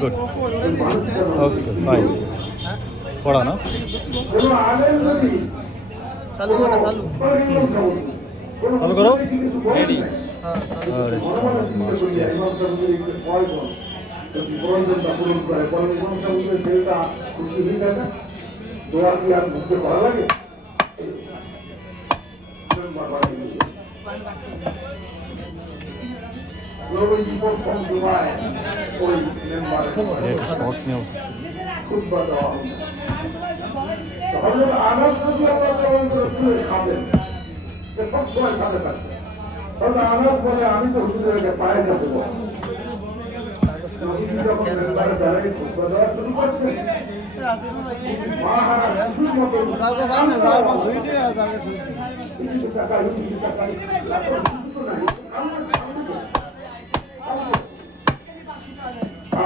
Good okay fine পড়া না চালু মানে করো। মনে মনে হয়ে করা লাগে আমি তো হুজুরের পায়ে যাব নবীজি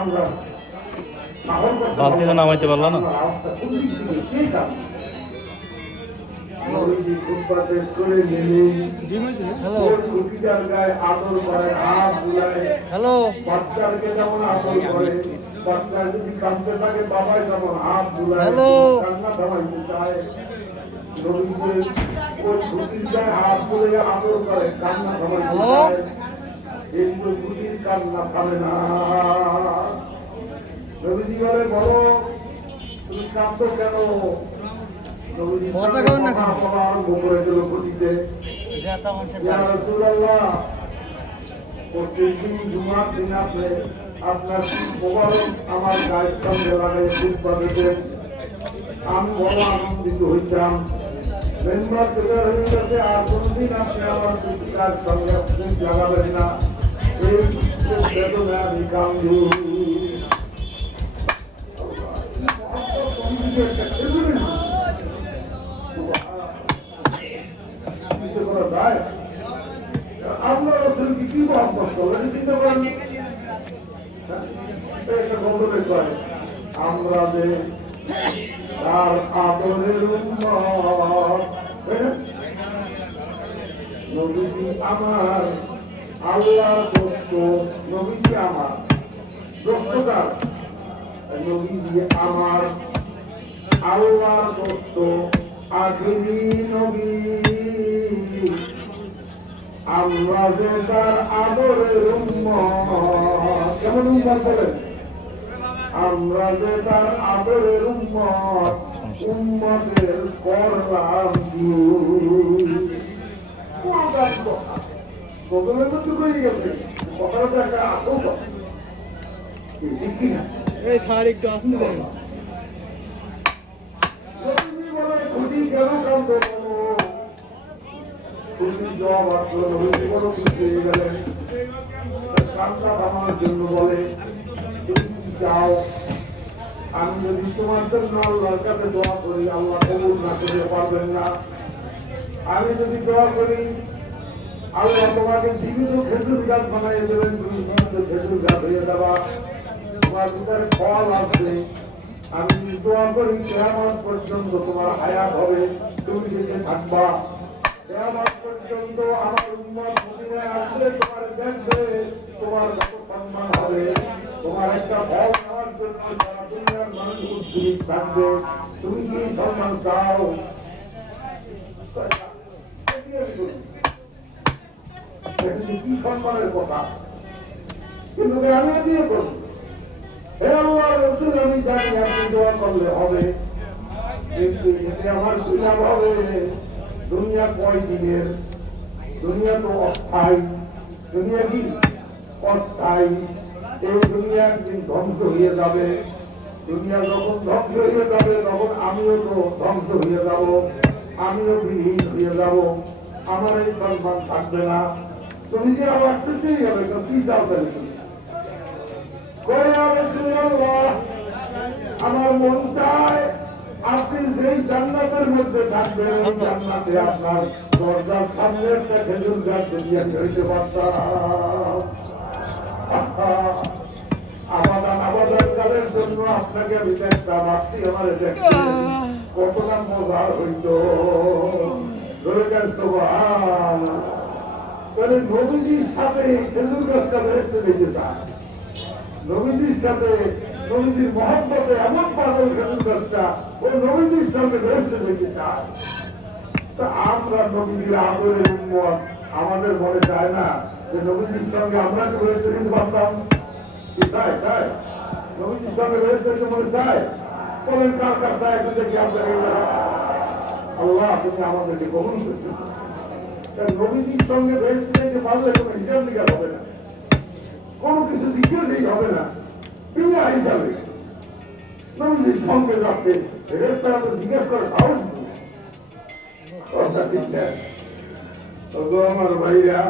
করতে বালতিতে নামাইতে পারল না? হ্যালো। হ্যালো। থাকে হ্যালো। কান্না কিন্তু থামে না। নবীজি বলে বলো তুমি কাঁদতো কেন? আপনার আমার গায়ের সঙ্গে লাগাই। আমি বড় আনন্দিত হইতাম। মেম্বার থেকে হয়ে গেছে আর কোনদিন আপনি আমার সঙ্গে লাগাবেন না। এই হ্যাঁ? আমরা যে তার আদরের উম্মত, তাই না? নবীজি আমার আল্লাহর দোস্ত নবীজি আমার। দোস্তকার নবীজি আমার। আল্লাহর দোস্ত আখিরি নবী। আমরা যে তার আদরের কেমন উম্মত বলেন? আমরা যে তার আদরের উম্মত, উম্মতের করলাম বদলের মধ্যে রয়ে গেছে তো একটা এই স্যার আসতে দেন। খুঁটি কেন খুঁটি জবাব আসলো হয়ে জন্য বলে চাও আমি যদি তোমার জন্য আল্লাহর কাছে দোয়া করি আল্লাহ কবুল না করতে পারবেন না। আমি যদি দোয়া করি আল্লাহ তোমাকে খেজুর গাছ বানাই দেবেন তুমি খেজুর গাছ হয়ে যাবা। তোমার ভিতরে ফল আসবে। আমি দোয়া করি, কেয়ামত পর্যন্ত তোমার হায়াত হবে। তুমি বেঁচে থাকবা। কেয়ামত পর্যন্ত আমার তোমার দেখবে, তোমার সম্মান হবে। তোমার একটা ফল নেওয়ার জন্য সারা দুনিয়ার তুমি কি চাও? আমি জানি আপনি দোয়া করলে হবে আমার সুযোগ হবে দুনিয়া কয় দিনের দুনিয়া তো অস্থায়ী। দুনিয়া কি অস্থায়ী এই দুনিয়া একদিন ধ্বংস হয়ে যাবে। দুনিয়া যখন ধ্বংস হয়ে যাবে তখন আমিও তো ধ্বংস হয়ে যাব। আমিও বিহীন হয়ে যাব আমার এই সম্মান থাকবে না। তুমি যে আবার ছুটেই যাবে তো কি চাও তাহলে? আমার মন চায় আপনি সেই জান্নাতের মধ্যে থাকবেন, ওই জান্নাতে আপনার দরজার সামনে একটা খেজুর গাছ দিয়ে আমি পারতাম। আবাদান আবাদান কালের জন্য আপনাকে আমি দেখতাম আপনি আমার দেখতেন কতটা মজার হইত। ধরে গেল তাহলে নবীজির সাথে খেজুর গাছটা বের বেহেস্তে যেতে চায় নবীজির সাথে, নবীজির মহব্বতে এমন পাগল খেলুদাসটা ও নবীজির সঙ্গে বেহেস্তে যেতে চায় তা আমরা নবীজির আদরের উম্মত, আমাদের মনে চায় না যে নবীজির সঙ্গে আমরা কি বেহেস্তে যেতে পারতাম? কি চায় চায়? নবীজির সঙ্গে বেহেস্তে যেতে মনে চায়? বলেন, কার কার চায় একটু দেখি এগুলো আল্লাহ, তুমি আমাদেরকে কবুল করতে নবীজির সঙ্গে বেহেস্তে পারলে কোনো হিসাব নিকাল হবে না। কোনো কিছু জিজ্ঞেসই হবে না। বিনা হিসাবে নবীজির সঙ্গে যাচ্ছে রেস্তারা তো জিজ্ঞেস করে সাহস আমার ভাইরা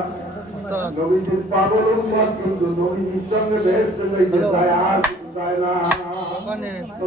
নবীজির পাগল উন্মাদ কিন্তু নবীজির সঙ্গে বেহেস্তে যাইতে চায় আর চায় না। তো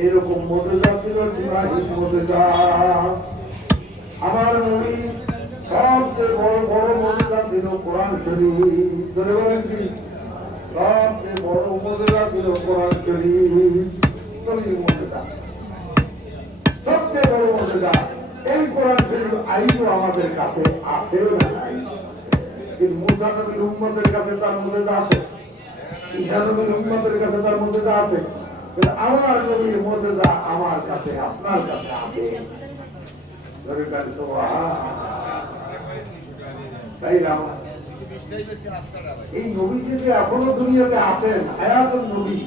এইরকম মজুদা ছিল আমার নবী সবচেয়ে বড় বড় মজুদা ছিল কোরআন শরীফ। সবচেয়ে বড় মজুদা ছিল কোরআন শরীফ। এই আমাদের কাছে আছে কিন্তু কাছে তার মজুদা আছে কাছে তার মজুদা আছে আমার নবীর মজুদা আমার কাছে আপনার কাছে আছে এই নবী এখনও দুনিয়াতে আছেন নবী,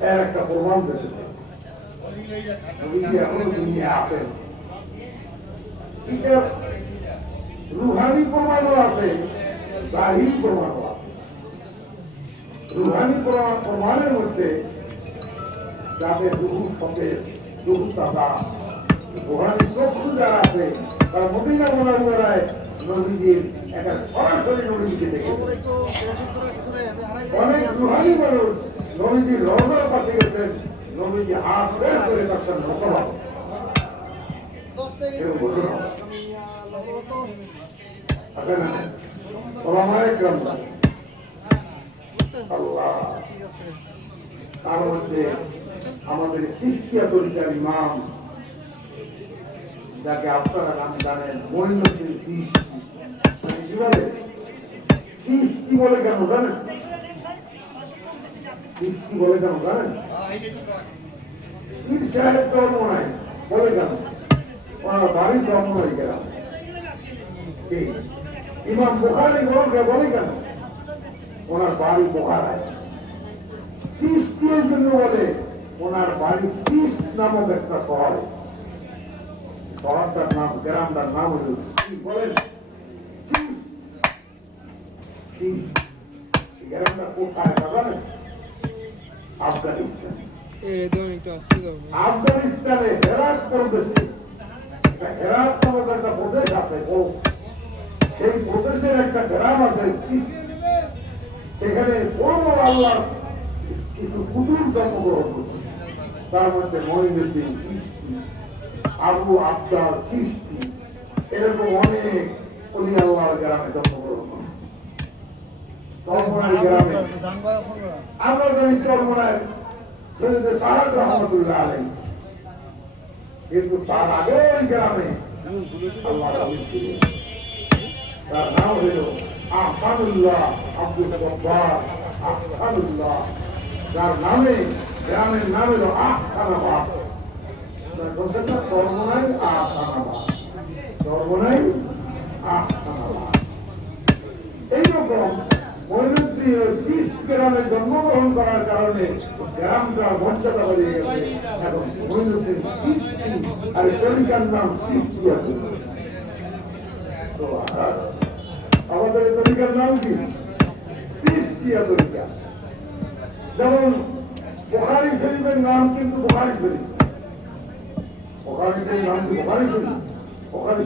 এর একটা প্রমাণ রুহানি প্রমাণও আছে জাহিরি প্রমাণও আছে। রুহানি প্রমাণ প্রমাণের মধ্যে যাদের রুহু সতেজ রুহু তাজা রুহানি চক্ষু যারা আছে, তারা মদিনা মোনাবিরায় নবীজির একটা সরাসরি নবীজিকে দেখে অনেক রুহানি মানুষ রওজার পাশে গেছেন নবীজি করে তার সঙ্গে মুসলমান কেউ বলতে না। আছে না ওলামায়ে কেরাম আল্লাহ। তার মধ্যে আমাদের শিষ্টিয়া তরিকার ইমাম, যাকে আপনারা নাম জানেন মহিনুদ্দিন সৃষ্টি মানে বলে? সৃষ্টি বলে কেন জানেন? সৃষ্টি বলে কেন জানেন? বলে কেন? ওনার বাড়ি জন্ম হয়ে গেলাম ইমাম বুখারি বলকে বলে কেন? ওনার বাড়ি বোখারায়। সৃষ্টির জন্য বলে ওনার বাড়ি শীষ নামক একটা শহর শহরটার নাম গ্রামটার নাম হল বলেন শীষ। শীষ। এই গ্রামটা কোথায় জানেন আফগানিস্তান একদম একটু আফগানিস্তানে হেরাত প্রদেশে একটা হেরাত নামক একটা প্রদেশ আছে ও সেই প্রদেশের একটা গ্রাম আছে। সেখানে বড় আল্লাহ কিছু কুতুর জন্মগ্রহণ করছে তার মধ্যে মহিনুদ্দিন চিস্তি আবু আবদার চিস্তি এরকম অনেক অলি আল্লাহর গ্রামে জন্মগ্রহণ করছে। গ্রামে। আমরা জানি চরমনায় সৈয়দ সাহাদ রহমতুল্লাহ আলাই কিন্তু তার আগে ওই গ্রামে আল্লাহ ছিলেন। তার নাম হল আহসানুল্লাহ আব্দুল জব্বার আহসানুল্লাহ। যার নামে, গ্রামের নাম হল সর্বনাই আহসানাবাদ এইরকম গ্রামে জন্মগ্রহণ করার কারণে গ্রামটা মর্যাদা বেড়ে গেছে। এখন সৃষ্টি আর তরিকার নাম সৃষ্টি আছে। আমাদের তরিকার নাম কি? সৃষ্টিয়া তরিকা যেমন বোখারি শরীফের নাম কিন্তু বোখারি শরীফ। বোখারি নাম কি বোখারি শরীফ বোখারি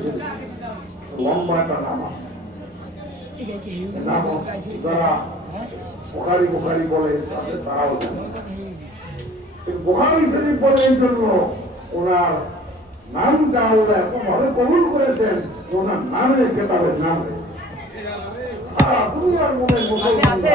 কবুল করেছেন, ওনার নামে কেতাবের নাম সারা দুনিয়ার মনে মুসলমানরা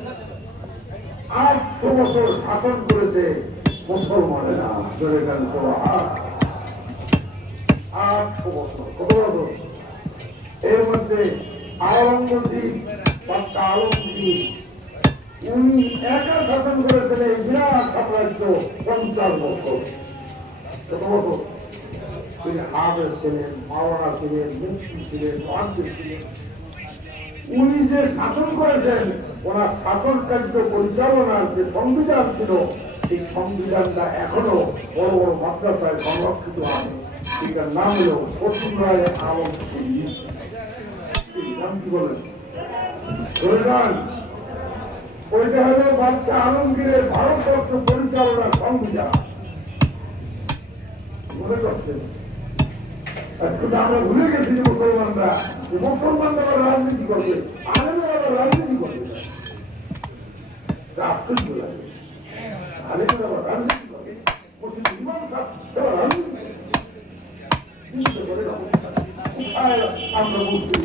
আটশো বছর শাসন করেছে মুসলমানেরা আটশো বছর, কত বছর? এর মধ্যে আওরঙ্গজীব বা আলমগীর উনি একা শাসন করেছেন এই বিরাট সাম্রাজ্য পঞ্চাশ বছর। কত বছর? তিনি ছিলেন, মাওলানা ছিলেন মুক্তি ছিলেন মহান্তির ছিলেন। উনি যে শাসন করেছেন, ওনার শাসন কার্য পরিচালনার যে সংবিধান ছিল এই সংবিধানটা এখনও বড় বড় মাদ্রাসায় সংরক্ষিত আছে এটার নাম হলো প্রথম রায় আলম কি বলেন? ওইটা হলো বাদশাহ আলমগীরের ভারতবর্ষ পরিচালনার সংবিধান। মনে করছেন? আজকে আমরা ভুলে গেছি মুসলমানরা মুসলমানরা আবার রাজনীতি করবে আলেমের আবার রাজনীতি করবে আশ্চর্য লাগে আলেমের আবার রাজনীতি করবে মসজিদ ইমাম সাহেব রাজনীতি চিন্তা করে আমরা বুঝতে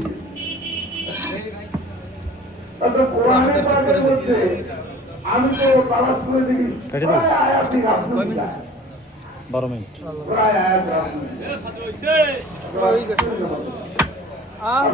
আচ্ছা কোরআনের পাকের মধ্যে আমি তো কেটে দাও। প্রায় আয়াতই রাজনীতি বারো মিনিট। প্রায় আয়াত রাজনীতি আর